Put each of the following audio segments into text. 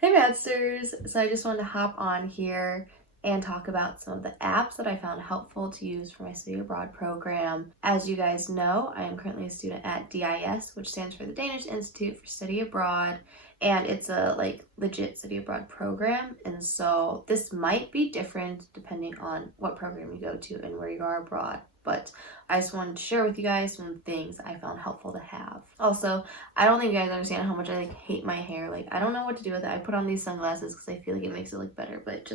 Hey Maddsters! So I just wanted to hop on here and talk about some of the apps that I found helpful to use for my study abroad program. As you guys know, I am currently a student at DIS, which stands for the Danish Institute for Study Abroad, and it's a legit study abroad program. And so this might be different depending on what program you go to and where you are abroad. But I just wanted to share with you guys some things I found helpful to have. Also, I don't think you guys understand how much I hate my hair. I don't know what to do with it. I put on these sunglasses because I feel like it makes it look better, but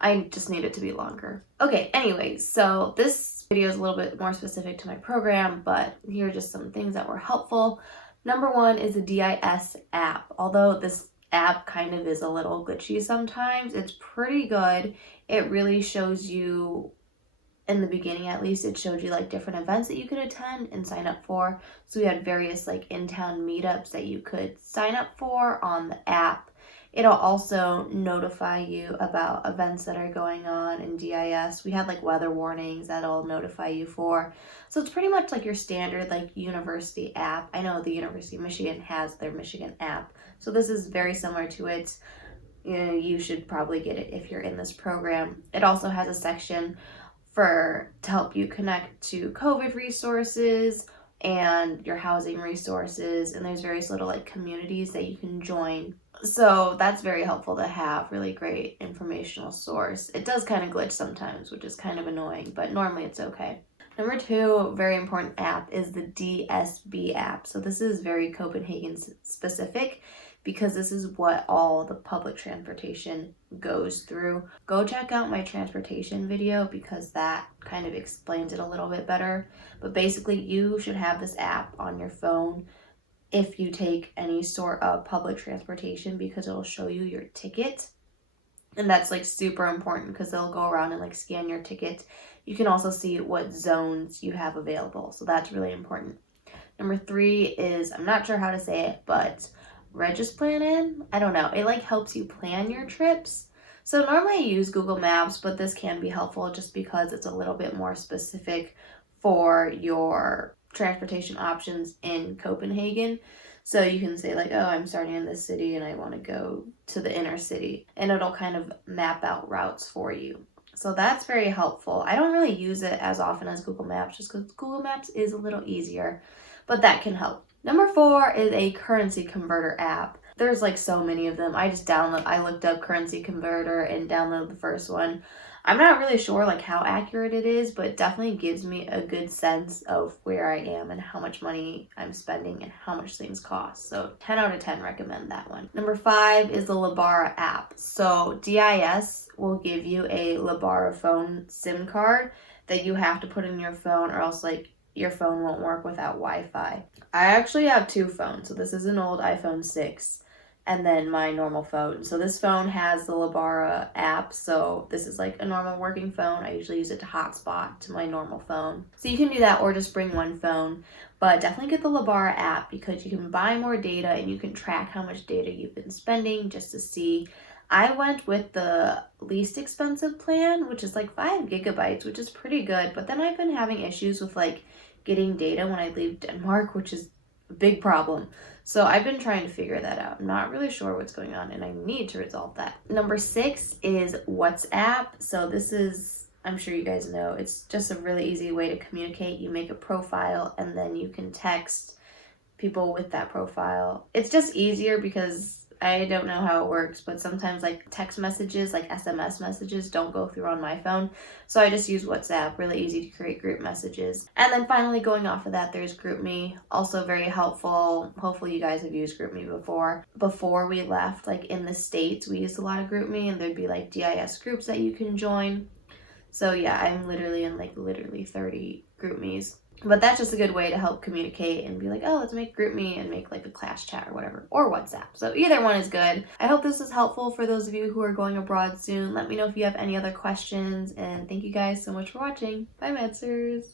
I just need it to be longer. Okay, anyway, so this video is a little bit more specific to my program, but here are just some things that were helpful. Number one is the DIS app. Although this app kind of is a little glitchy sometimes, it's pretty good. It really shows you, in the beginning at least, it showed you different events that you could attend and sign up for. So we had various in-town meetups that you could sign up for on the app. It'll also notify you about events that are going on in DIS. We had weather warnings that'll notify you for. So it's pretty much your standard university app. I know the University of Michigan has their Michigan app. So this is very similar to it. You should probably get it if you're in this program. It also has a section to help you connect to COVID resources and your housing resources, and there's various little communities that you can join. So that's very helpful to have. Really great informational source. It does kind of glitch sometimes, which is kind of annoying, but normally it's okay. Number two, very important app is the DSB app. So this is very Copenhagen specific because this is what all the public transportation goes through. Go check out my transportation video because that kind of explains it a little bit better. But basically, you should have this app on your phone if you take any sort of public transportation because it'll show you your ticket. And that's super important because they'll go around and scan your ticket. You can also see what zones you have available. So that's really important. Number three is, I'm not sure how to say it, but Rejseplanen? I don't know. It helps you plan your trips. So normally I use Google Maps, but this can be helpful just because it's a little bit more specific for your transportation options in Copenhagen. So you can say oh, I'm starting in this city and I want to go to the inner city, and it'll kind of map out routes for you. So that's very helpful. I don't really use it as often as Google Maps just because Google Maps is a little easier, but that can help. Number four is a currency converter app. There's so many of them. I looked up currency converter and downloaded the first one. I'm not really sure how accurate it is, but it definitely gives me a good sense of where I am and how much money I'm spending and how much things cost. So 10 out of 10 recommend that one. Number five is the MyLebara app. So DIS will give you a MyLebara phone SIM card that you have to put in your phone, or else your phone won't work without Wi-Fi. I actually have two phones. So this is an old iPhone 6 and then my normal phone. So this phone has the MyLebara app. So this is a normal working phone. I usually use it to hotspot to my normal phone. So you can do that or just bring one phone. But definitely get the MyLebara app because you can buy more data and you can track how much data you've been spending just to see. I went with the least expensive plan, which is 5 gigabytes, which is pretty good. But then I've been having issues with getting data when I leave Denmark, which is a big problem. So I've been trying to figure that out. I'm not really sure what's going on and I need to resolve that. Number six is WhatsApp. So this is, I'm sure you guys know, it's just a really easy way to communicate. You make a profile and then you can text people with that profile. It's just easier because I don't know how it works, but sometimes text messages, SMS messages don't go through on my phone. So I just use WhatsApp, really easy to create group messages. And then finally going off of that, there's GroupMe, also very helpful. Hopefully you guys have used GroupMe before. Before we left, in the States, we used a lot of GroupMe and there'd be DIS groups that you can join. So yeah, I'm literally in literally 30 GroupMes. But that's just a good way to help communicate and be oh, let's make GroupMe and make a class chat or whatever, or WhatsApp. So either one is good. I hope this was helpful for those of you who are going abroad soon. Let me know if you have any other questions, and thank you guys so much for watching. Bye, Maddsters.